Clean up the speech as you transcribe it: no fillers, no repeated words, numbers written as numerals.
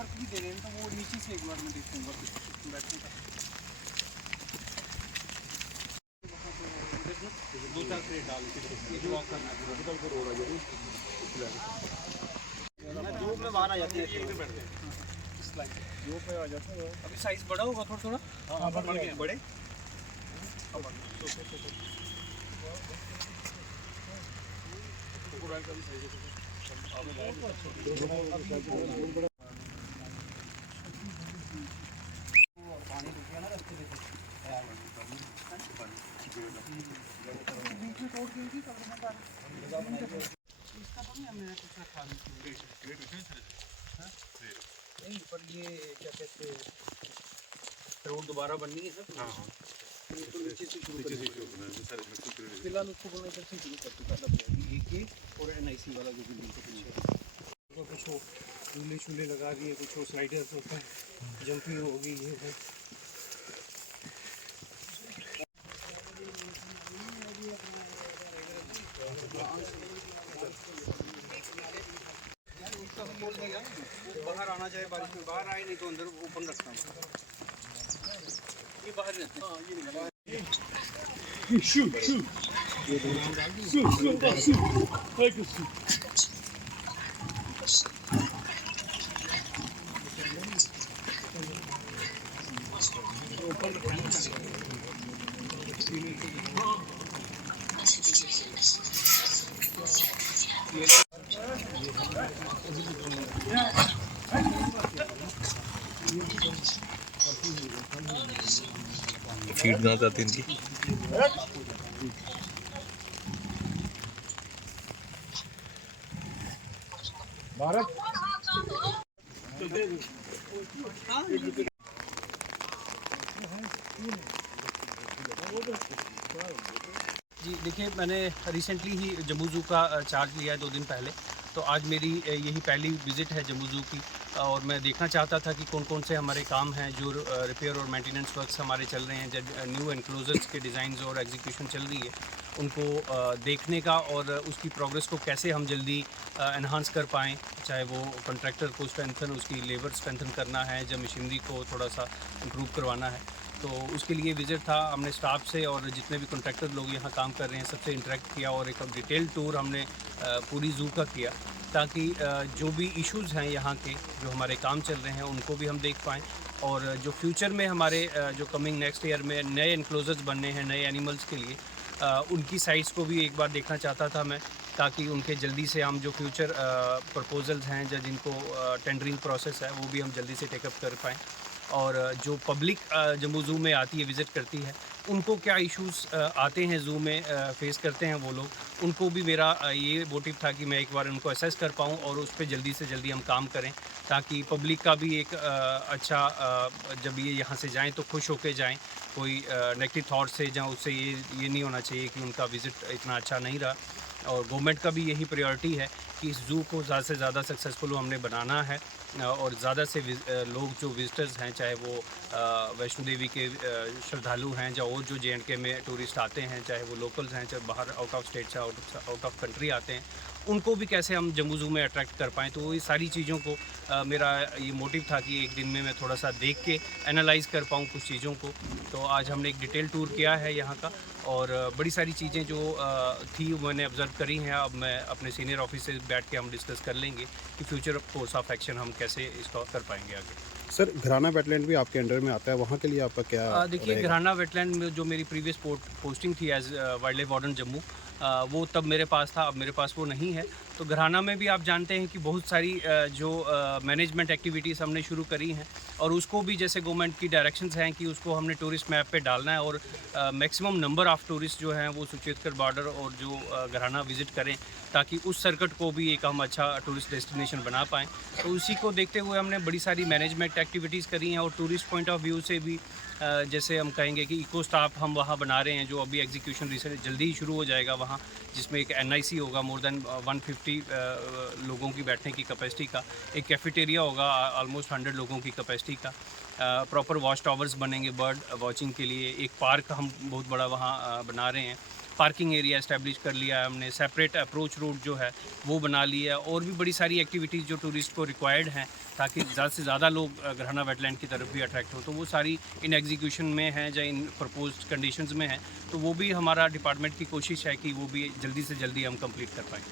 Work भी दे रहे हैं, तो वो नीचे से एक बार मैं देखूँगा बैठने का। दो चार क्रेट डाल के जो वॉक करना है जो में बाहर आ जाते हैं, बैठते हैं इस लाइन जो पे आ जाते हैं। अभी साइज बड़ा होगा थोड़ा थोड़ा। हाँ बढ़ गया, बड़े नहीं, पर ये क्या कहते हैं, रोड दोबारा बननी है सर। हाँ हाँ, तो नीचे से शुरू करना है फिलहाल, उसको बोलना इधर से शुरू करते पहला एक ये और NIC वाला जो बिल्डिंग के पीछे कुछ हो, झूले शूले लगा दिए, कुछ हो स्लाइडर्स होता है, जंपिंग होगी, ये है। बाहर आना चाहे बारिश में बाहर आए, नहीं तो अंदर ओपन रखना है। ये बाहर रहते हैं। हाँ, ये निकला shoot take a shoot। Feed कहाँ से आती है इनकी? भारत जी देखिए, मैंने रिसेंटली ही जम्मू ज़ू का चार्ज लिया है 2 दिन पहले। तो आज मेरी यही पहली विज़िट है जम्मू ज़ू की, और मैं देखना चाहता था कि कौन कौन से हमारे काम हैं जो रिपेयर और मेंटेनेंस वर्क्स हमारे चल रहे हैं, जब न्यू एनक्लोजर्स के डिज़ाइंस और एग्जीक्यूशन चल रही है, उनको देखने का और उसकी प्रोग्रेस को कैसे हम जल्दी एनहांस कर पाएँ। चाहे वो कॉन्ट्रैक्टर को स्ट्रेंथन, उसकी लेबर स्ट्रेंथन करना है, जब मशीनरी को थोड़ा सा इम्प्रूव करवाना है, तो उसके लिए विज़िट था। हमने स्टाफ से और जितने भी कॉन्ट्रैक्टर लोग यहाँ काम कर रहे हैं सबसे इंटरेक्ट किया, और एक डिटेल टूर हमने पूरी ज़ू का किया, ताकि जो भी इश्यूज़ हैं यहाँ के, जो हमारे काम चल रहे हैं, उनको भी हम देख पाएँ। और जो फ्यूचर में हमारे जो कमिंग नेक्स्ट ईयर में नए इनक्लोजर्स बनने हैं नए एनिमल्स के लिए, उनकी साइट्स को भी एक बार देखना चाहता था मैं, ताकि उनके जल्दी से हम जो फ्यूचर प्रपोजल्स हैं, जो जिनको टेंडरिंग प्रोसेस है, वो भी हम जल्दी से टेकअप कर पाएँ। और जो पब्लिक जम्मू ज़ू में आती है, विज़िट करती है, उनको क्या इश्यूज़ आते हैं ज़ू में, फेस करते हैं वो लोग, उनको भी मेरा ये मोटिव था कि मैं एक बार उनको असेस कर पाऊँ और उस पे जल्दी से जल्दी हम काम करें, ताकि पब्लिक का भी एक अच्छा जब ये यहाँ से जाएँ तो खुश होके जाएँ, कोई नेगेटिव थाट से जहाँ उससे ये नहीं होना चाहिए कि उनका विज़िट इतना अच्छा नहीं रहा। और गवर्नमेंट का भी यही प्रायोरिटी है कि इस ज़ू को ज़्यादा से ज़्यादा सक्सेसफुल हमने बनाना है, और ज़्यादा से लोग जो विजिटर्स हैं, चाहे वो वैष्णो देवी के श्रद्धालु हैं, या और जो JNK में टूरिस्ट आते हैं, चाहे वो लोकल्स हैं, चाहे बाहर आउट ऑफ स्टेट से आउट ऑफ कंट्री आते हैं, उनको भी कैसे हम जम्मू ज़ू में अट्रैक्ट कर पाएँ। तो ये सारी चीज़ों को मेरा ये मोटिव था कि एक दिन में मैं थोड़ा सा देख के एनालाइज़ कर पाऊँ कुछ चीज़ों को। तो आज हमने एक डिटेल टूर किया है यहाँ का, और बड़ी सारी चीज़ें जो थी मैंने ऑब्ज़र्व करी हैं। अब मैं अपने सीनियर ऑफिस से बैठ के हम डिस्कस कर लेंगे कि फ्यूचर कोर्स ऑफ एक्शन हम कैसे इसको कर पाएंगे आगे। सर, घराना वेटलैंड भी आपके अंडर में आता है, वहाँ के लिए आपका क्या देखिए, घराना वेटलैंड में जो मेरी प्रीवियस पोस्टिंग थी as wildlife warden Jammu, वो तब मेरे पास था, अब मेरे पास वो नहीं है। तो घराना में भी आप जानते हैं कि बहुत सारी जो मैनेजमेंट एक्टिविटीज़ हमने शुरू करी हैं, और उसको भी जैसे गवर्नमेंट की डायरेक्शंस हैं कि उसको हमने टूरिस्ट मैप पे डालना है, और मैक्सिमम नंबर ऑफ़ टूरिस्ट जो हैं वो सुचेतगढ़ बॉर्डर और जो घराना विज़िट करें, ताकि उस सर्किट को भी एक हम अच्छा टूरिस्ट डेस्टिनेशन बना पाएँ। तो उसी को देखते हुए हमने बड़ी सारी मैनेजमेंट एक्टिविटीज़ करी हैं, और टूरिस्ट पॉइंट ऑफ व्यू से भी जैसे हम कहेंगे कि इको स्टाफ हम वहाँ बना रहे हैं, जो अभी एग्जीक्यूशन रिसेंट जल्दी ही शुरू हो जाएगा वहाँ, जिसमें एक NIC होगा, मोर देन 150 लोगों की बैठने की कैपेसिटी का, एक कैफेटेरिया होगा ऑलमोस्ट 100 लोगों की कैपेसिटी का, प्रॉपर वॉच टावर्स बनेंगे बर्ड वॉचिंग के लिए, एक पार्क हम बहुत बड़ा वहाँ बना रहे हैं, पार्किंग एरिया इस्टेब्लिश कर लिया है हमने, सेपरेट अप्रोच रोड जो है वो बना लिया है, और भी बड़ी सारी एक्टिविटीज़ जो टूरिस्ट को रिक्वायर्ड हैं ताकि ज़्यादा से ज़्यादा लोग घराना वेटलैंड की तरफ भी अट्रैक्ट हो, तो वो सारी इन एग्जीक्यूशन में हैं या इन प्रपोज्ड कंडीशंस में हैं। तो वो भी हमारा डिपार्टमेंट की कोशिश है कि वो भी जल्दी से जल्दी हम कंप्लीट कर पाएँ।